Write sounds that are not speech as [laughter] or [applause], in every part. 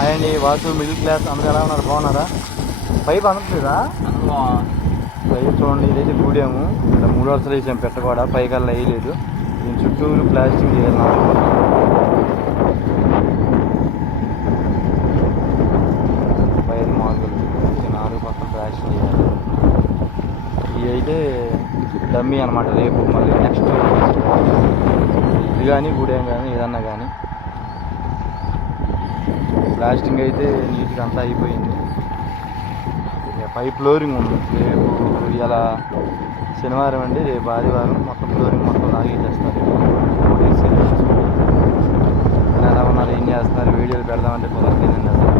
అండి Vasu middle class అందరూ ఎలా ఉన్నారు? బాగున్నారా? పైప్ అందట్లేదా పైప్ చూడండి ఇదైతే కూడాము ఇక్కడ మూడు వరుసలు వేసాం పెట్టకూడ పైకల్లా వేయలేదు. దీని చుట్టూరు ప్లాస్టిక్ చేయాలి నాలుగు పైరు మాగులు నాలుగు పక్కన ప్లాస్టిక్ చేయాలి ఇది అయితే డమ్మీ అనమాట రేపు మళ్ళీ నెక్స్ట్. ఇది కానీ గుడేం కానీ ఏదన్నా కానీ. ప్లాస్టింగ్ అయితే నీట్గా అంతా అయిపోయింది. ఇక పై ఫ్లోరింగ్ ఉంది. రేపు ఇలా శనివారం అండి రేపు ఆదివారం మొత్తం ఫ్లోరింగ్ మొత్తం లాగేసేస్తారు ఎలా ఉన్నారు ఏం చేస్తున్నారు వీడియోలు పెడదామంటే కుదరలేదండి అసలు.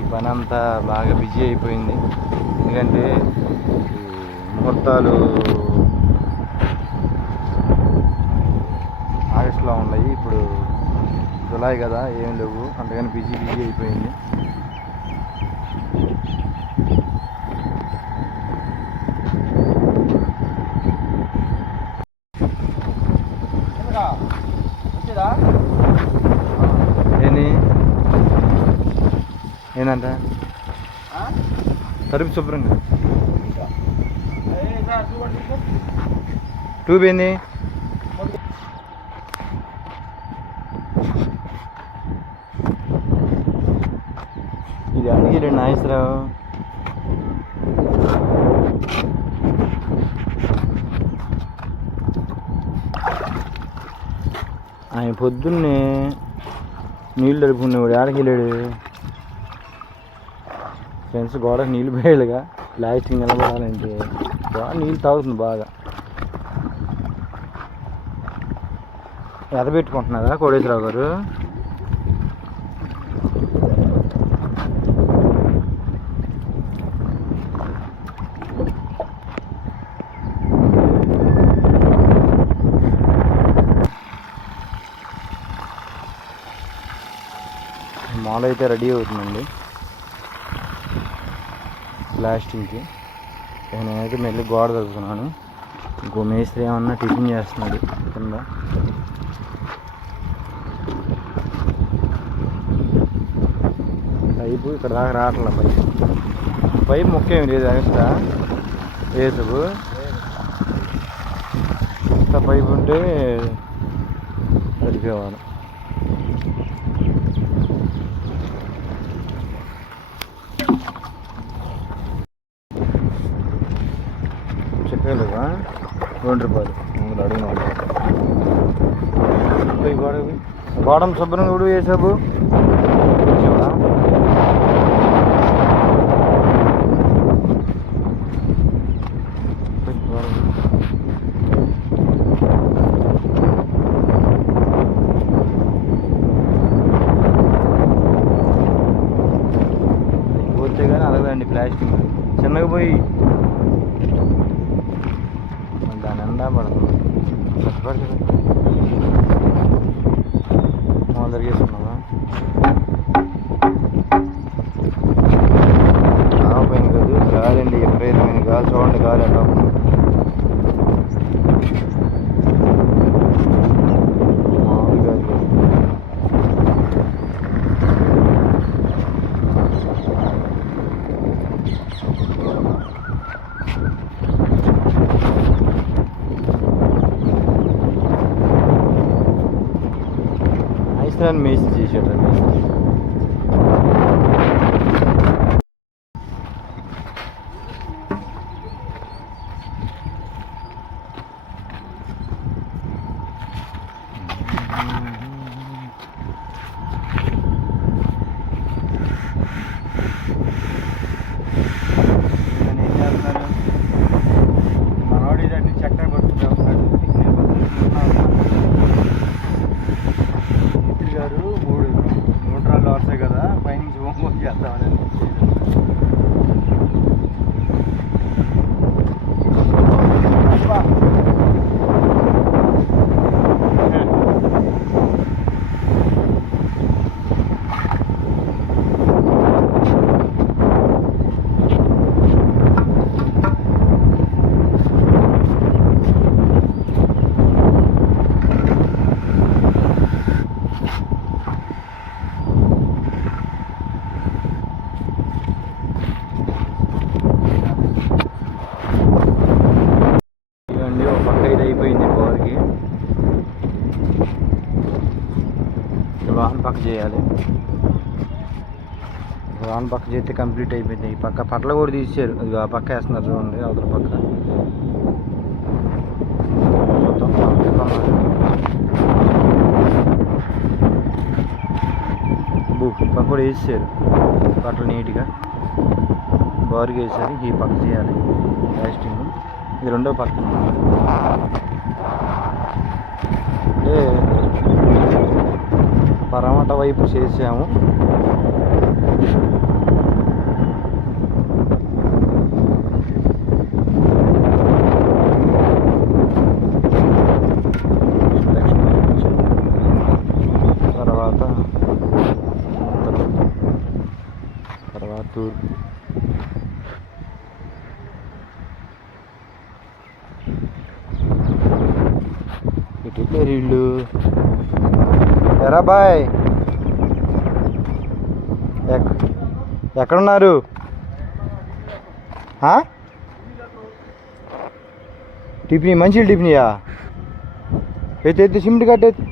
ఈ పని అంతా బాగా బిజీ అయిపోయింది. ఎందుకంటే ముహూర్తాలు ఆగస్టులో ఉన్నాయి. ఇప్పుడు జులై కదా ఏం లేవు. అందుకని బిజీ బిజీ అయిపోయింది. ఏంది? ఏందంట? తలుపు శుభ్రంగా. ట్యూబ్ ఏంది? ఇది రెండు నాగేశ్వరరావు. ఆయన పొద్దున్నే నీళ్ళు తడుపుకునేవాడు ఆడకి వెళ్ళాడు? ఫ్రెండ్స్ గోడకు నీళ్ళు పోయాడుగా ప్లాస్టిక్ నిలబడాలంటే బాగా నీళ్ళు తాగుతుంది బాగా. ఎదబెట్టుకుంటున్నారా కోడేశ్వరరావు గారు? మాల అయితే రెడీ అవుతుందండి. ప్లాస్టింగ్కి. నేనైతే మెల్లి గోడ తగ్గుతున్నాను ఇంకో మేస్త్రి ఏమన్నా టిఫిన్ చేస్తున్నాడు కింద. పైపు ఇక్కడ దాకా రావట్లే పైపు. పైపు ముఖ్యం లేదు ఎక్స్ట్రా వేసుకు ఇంత పైపు ఉంటే సరిపోవాలి. రెండు రూపాయలు. ముందు అడిగిన గోడవి గోడం శుభ్రం కూడా వేసావు. కానీ అలగదండి ప్లాస్టిక్. చిన్నగా పోయి profesyonel meclis icra. అయిపోయింది పవర్కి. వాహన పక్క చేయాలి. వాహన పక్క చేస్తే కంప్లీట్ అయిపోయింది. ఈ పక్క పట్ల కూడా తీసారు అది ఆ పక్క వేస్తున్నారు చూడండి అవతల పక్క. పక్క కూడా వేసారు పట్టలు నీట్గా. బారుగా వేసారు ఈ పక్క చేయాలి. ప్లాస్టింగ్ ఇది రెండో పక్క. అంటే పరమట వైపు చేసాము తర్వాత ఉత్తరం. తర్వాత తూర్పు ఇటు వెళ్ళారు వీళ్ళు ఎరా బాయ్. ఎక్- ఎక్కడున్నారు? టిఫినీ మంచి టిఫినీయా? ఎత్తి ఎత్తి సిమెంట్ కట్టేది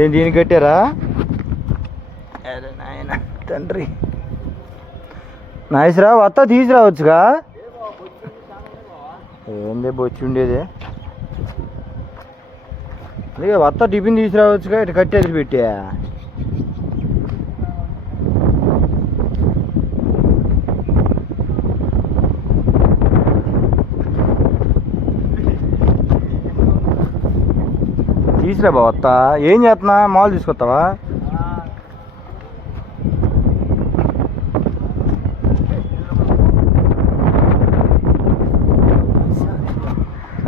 ఏం దీనికి కట్టారా? అరే నాయన తండ్రి. నాయసరా వత్త తీసుకురావచ్చుగా. ఏంది బొచ్చి ఉండేది అదే వత్త టిఫిన్ తీసుకురావచ్చుగా ఇటు కట్టేది పెట్టా. తీసురా బా వత్త. ఏం చేస్తున్నా? మాల్ తీసుకొస్తావా?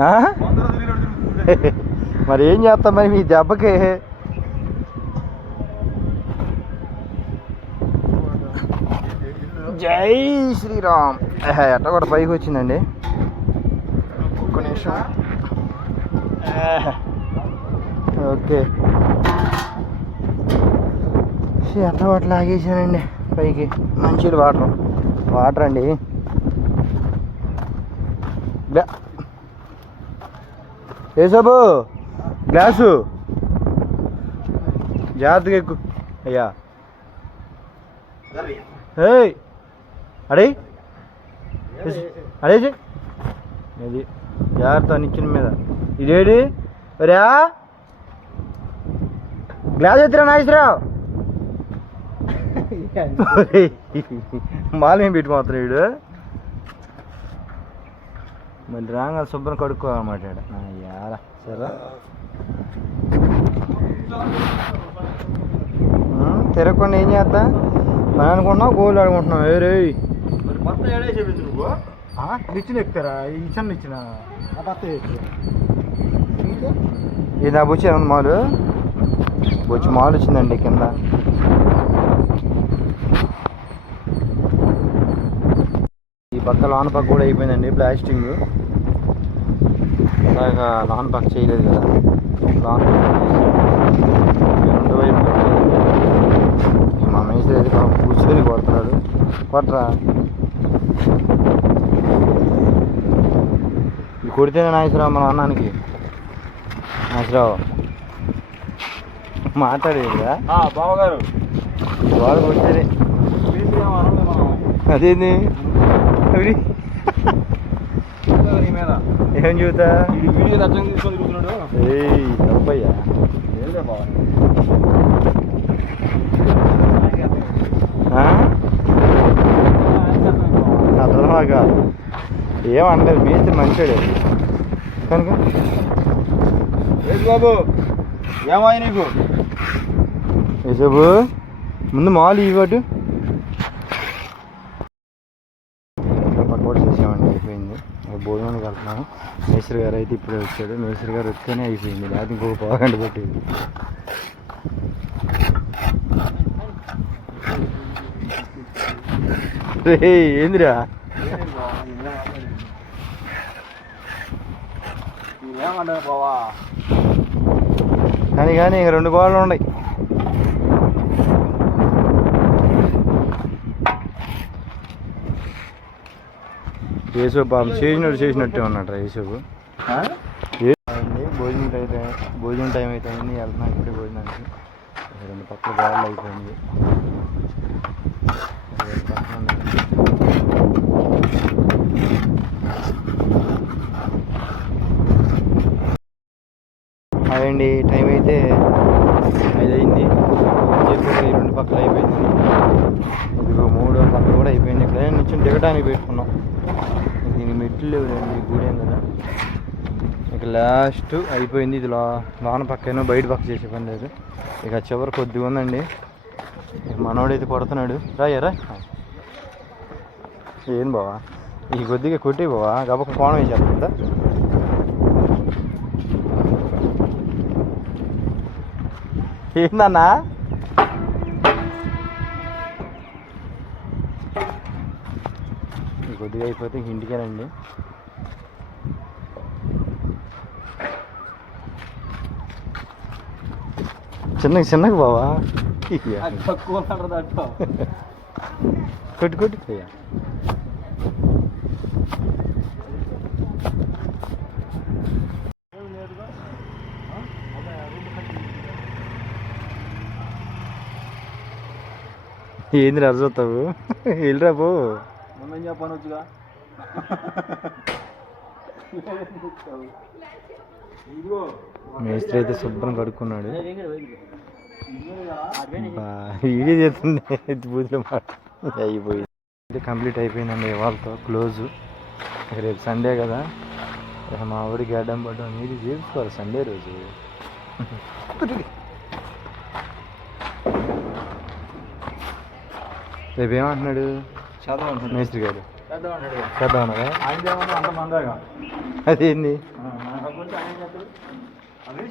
ఆ? [laughs] మరి ఏం చేస్తాం మరి? మీ దెబ్బకి? జై శ్రీరామ్. ఎట్ట కూడా పైకి వచ్చిందండి. ఒక్క నిమిషం. ఓకే. ఎట్ట వాటర్ లాగేసానండి పైకి. మంచి వాటర్. వాటర్ అండి. ఏ సబు గ్లాసు. జాగ్రత్తగా ఎక్కు. అయ్యా. ఏయ్. అడే. అడే అది జాగ్రత్త నిచ్చిన మీద. ఇదేడి రా గ్లాస్ ఎత్తురా నాగేశ్వరరావు. మాలేం పెట్టి మాత్రం వీడు మళ్ళీ రాగా శుభ్రం కడుక్కోవాలన్నమాట యాల సరే. తిరగకుండా ఏం చేస్తా? మనం అనుకుంటున్నావు? గోల్ ఆడుకుంటున్నావు? ఏ రే. ఏడే చెప్పింది నువ్వు? నిచ్చిన ఎక్కుతారా? ఇచ్చిన నిచ్చిన. ఆ పత్త ఇది నా బుచ్చి ఉంది మాలు? బుచ్చి మాలు వచ్చిందండి కింద. పక్క లోన పక్క కూడా అయిపోయిందండి ప్లాస్టింగ్. అలాగా లోన పక్క చేయలేదు కదా. లోన రెండు వైపు మా మేస్త్రి అయితే పాపం కూర్చొని కొడుతున్నాడు. కొట్టరా ఇది కొడితేనే నాగేశ్వరరావు మన అన్నానికి. నాగేశ్వరరావు. మాట్లాడేది కదా? బావగారు. వాళ్ళు కొట్టేది అదేంది? అవి ఏం చూతా వీడియో దచ్చం తీసుకొని తిరుగుతున్నాడు ఏయ్ ఏందే బావ? ఆ? అర్థమాక ఏమనలేదు మేస్త్రి మంచివాడే కనుక. బాబు? ఏమాయి నీకు? యశోబు ముందు మాలు ఇవ్వటు పక్కోటి చేసామండి అయిపోయింది ఇంకా భోజనానికి వెళ్తున్నాము అయితే ఇప్పుడే వచ్చాడు. మేస్త్రి గారు వస్తేనే అయిపోయింది. లేకపోతే ఇంకొక పావుగంట పెట్టేది రే ఏందిరా? కానీ కానీ ఇంక రెండు గోడలు ఉన్నాయి. యేసు పాపం చేసినట్టు చేసినట్టే ఉన్నట్టు యేసు భోజనం అయితే భోజనం టైం అవుతుంది వెళ్తున్నాం ఇప్పుడే భోజనానికి. రెండు పక్కల గాలి అయిపోయింది రెండు అదండి టైం అయితే ఐదు అయింది చెప్పారు రెండు పక్కల అయిపోయింది ఇదిగో మూడో పక్కలు కూడా అయిపోయింది. ఇక్కడ నుంచి దిగడానికి పెట్టుకున్నాం. దీని మెట్లు లేవు గూడెం కదా? ఇక లాస్ట్ అయిపోయింది ఇది లో లోన పక్కన బయట పక్క చేసే పని లేదు. ఇక చివరి కొద్దిగా ఉందండి. ఇక మనోడైతే కొడుతున్నాడు. రాయరా ఏం బావా? ఈ కొద్దిగా కొట్టి బావా? గబక కోణం వేసేస్తుందా ఏందన్నా? ఈ కొద్దిగా అయిపోతే ఇంక ఇంటికేనండి. చిన్నగా చిన్నగా బావా? కొట్టు కొట్టు. అయ్యా ఏంది అరచొస్తావు వెళ్ళిరా పో. మనం చెప్పనొచ్చుగా ఇదిగో మేస్త్రి అయితే శుభ్రం కడుక్కున్నాడు. బా, వీడియో చేస్తుంది. మాట. అయిపోయింది. ఇది కంప్లీట్ అయిపోయిందండి వాళ్ళతో క్లోజ్. ఇక రేపు సండే కదా. మా ఊరికి గడ్డం పడ్డం. మీరు చేసుకోవాలి సండే రోజు. రేపు ఏమంటున్నాడు? మేస్త్రి గారు. అదేంది అదే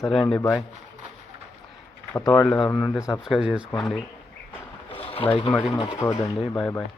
సరే అండి బాయ్. కొత్త వాళ్ళు ఎవరైనా ఉంటే సబ్స్క్రైబ్ చేసుకోండి. లైక్ మరి మర్చిపోవద్దండి. Bye bye.